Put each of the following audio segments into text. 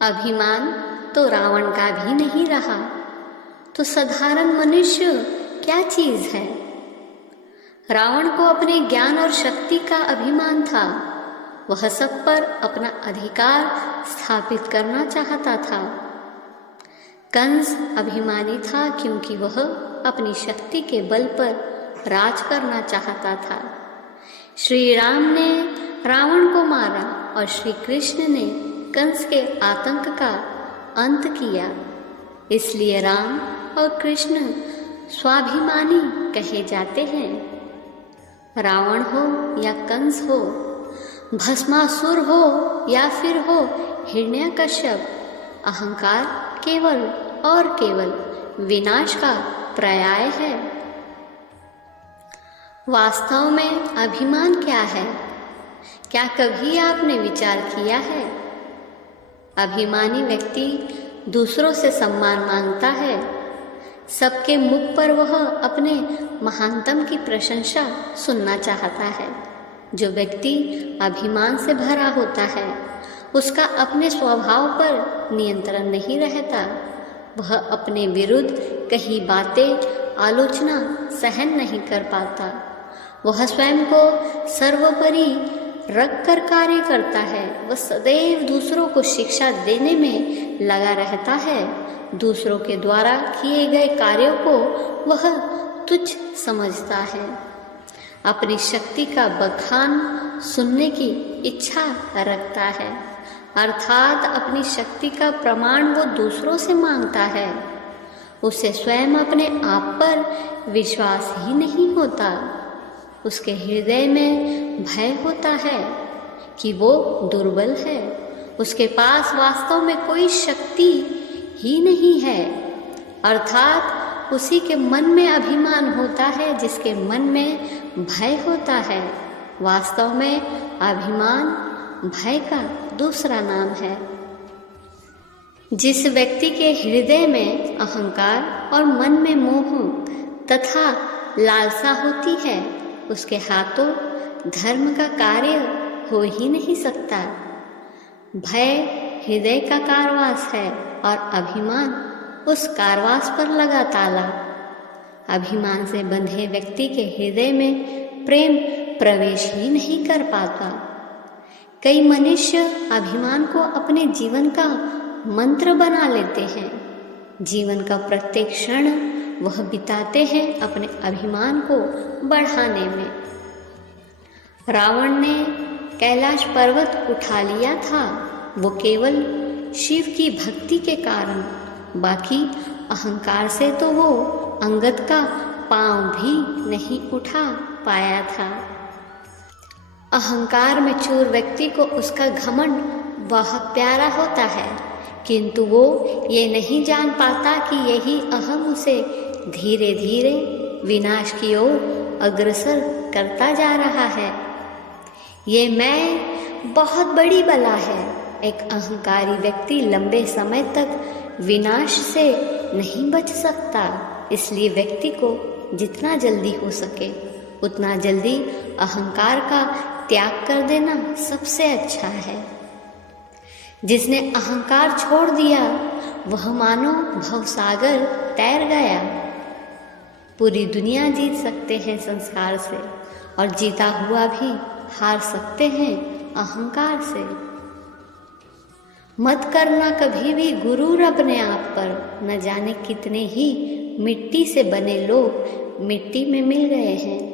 अभिमान तो रावण का भी नहीं रहा, तो साधारण मनुष्य क्या चीज है। रावण को अपने ज्ञान और शक्ति का अभिमान था। वह सब पर अपना अधिकार स्थापित करना चाहता था। कंस अभिमानी था क्योंकि वह अपनी शक्ति के बल पर राज करना चाहता था। श्री राम ने रावण को मारा और श्री कृष्ण ने कंस के आतंक का अंत किया। इसलिए राम और कृष्ण स्वाभिमानी कहे जाते हैं। रावण हो या कंस हो, भस्मासुर हो या फिर हो हिरण्यकश्यप, अहंकार केवल और केवल विनाश का पर्याय है। वास्तव में अभिमान क्या है? क्या कभी आपने विचार किया है? अभिमानी व्यक्ति दूसरों से सम्मान मांगता है। सबके मुख पर वह अपने महानतम की प्रशंसा सुनना चाहता है। जो व्यक्ति अभिमान से भरा होता है, उसका अपने स्वभाव पर नियंत्रण नहीं रहता। वह अपने विरुद्ध कही बातें, आलोचना सहन नहीं कर पाता। वह स्वयं को सर्वोपरि रख कर कार्य करता है। वह सदैव दूसरों को शिक्षा देने में लगा रहता है। दूसरों के द्वारा किए गए कार्यों को वह तुच्छ समझता है। अपनी शक्ति का बखान सुनने की इच्छा रखता है, अर्थात अपनी शक्ति का प्रमाण वो दूसरों से मांगता है। उसे स्वयं अपने आप पर विश्वास ही नहीं होता। उसके हृदय में भय होता है कि वो दुर्बल है। उसके पास वास्तव में कोई शक्ति ही नहीं है, अर्थात उसी के मन में अभिमान होता है जिसके मन में भय होता है। वास्तव में अभिमान भय का दूसरा नाम है। जिस व्यक्ति के हृदय में अहंकार और मन में मोह तथा लालसा होती है, उसके हाथों धर्म का कार्य हो ही नहीं सकता। भय हृदय का कारवास है और अभिमान उस कारवास पर लगा ताला। अभिमान से बंधे व्यक्ति के हृदय में प्रेम प्रवेश ही नहीं कर पाता। कई मनुष्य अभिमान को अपने जीवन का मंत्र बना लेते हैं। जीवन का प्रत्येक क्षण वह बिताते हैं अपने अभिमान को बढ़ाने में। रावण ने कैलाश पर्वत उठा लिया था, वो केवल शिव की भक्ति के कारण। बाकी अहंकार से तो वो अंगद का पांव भी नहीं उठा पाया था। अहंकार में चूर व्यक्ति को उसका घमंड बहुत प्यारा होता है, किंतु वो ये नहीं जान पाता कि यही अहम उसे धीरे धीरे विनाश की ओर अग्रसर करता जा रहा है। ये मैं बहुत बड़ी बला है। एक अहंकारी व्यक्ति लंबे समय तक विनाश से नहीं बच सकता। इसलिए व्यक्ति को जितना जल्दी हो सके उतना जल्दी अहंकार का त्याग कर देना सबसे अच्छा है। जिसने अहंकार छोड़ दिया वह मानो भवसागर तैर गया। पूरी दुनिया जीत सकते हैं संस्कार से, और जीता हुआ भी हार सकते हैं अहंकार से। मत करना कभी भी गुरूर अपने आप पर। न जाने कितने ही मिट्टी से बने लोग मिट्टी में मिल गए हैं।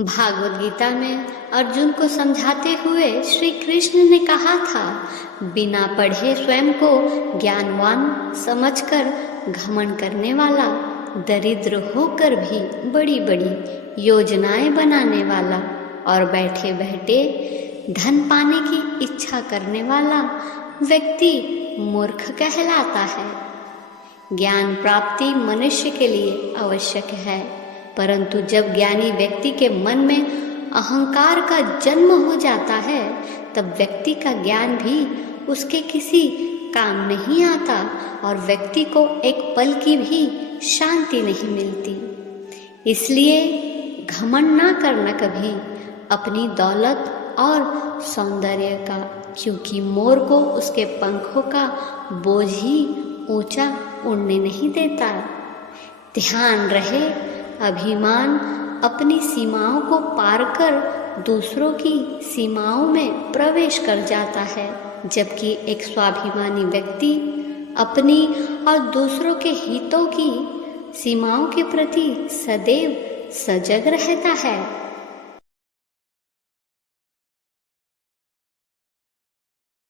भागवत गीता में अर्जुन को समझाते हुए श्री कृष्ण ने कहा था, बिना पढ़े स्वयं को ज्ञानवान समझकर घमंड करने वाला, दरिद्र होकर भी बड़ी बड़ी योजनाएं बनाने वाला और बैठे बैठे धन पाने की इच्छा करने वाला व्यक्ति मूर्ख कहलाता है। ज्ञान प्राप्ति मनुष्य के लिए आवश्यक है, परंतु जब ज्ञानी व्यक्ति के मन में अहंकार का जन्म हो जाता है, तब व्यक्ति का ज्ञान भी उसके किसी काम नहीं आता और व्यक्ति को एक पल की भी शांति नहीं मिलती। इसलिए घमंड ना करना कभी, अपनी दौलत और सौंदर्य का, क्योंकि मोर को उसके पंखों का बोझ ही ऊंचा उड़ने नहीं देता। ध्यान रहे, अभिमान अपनी सीमाओं को पार कर दूसरों की सीमाओं में प्रवेश कर जाता है, जबकि एक स्वाभिमानी व्यक्ति अपनी और दूसरों के हितों की सीमाओं के प्रति सदैव सजग रहता है।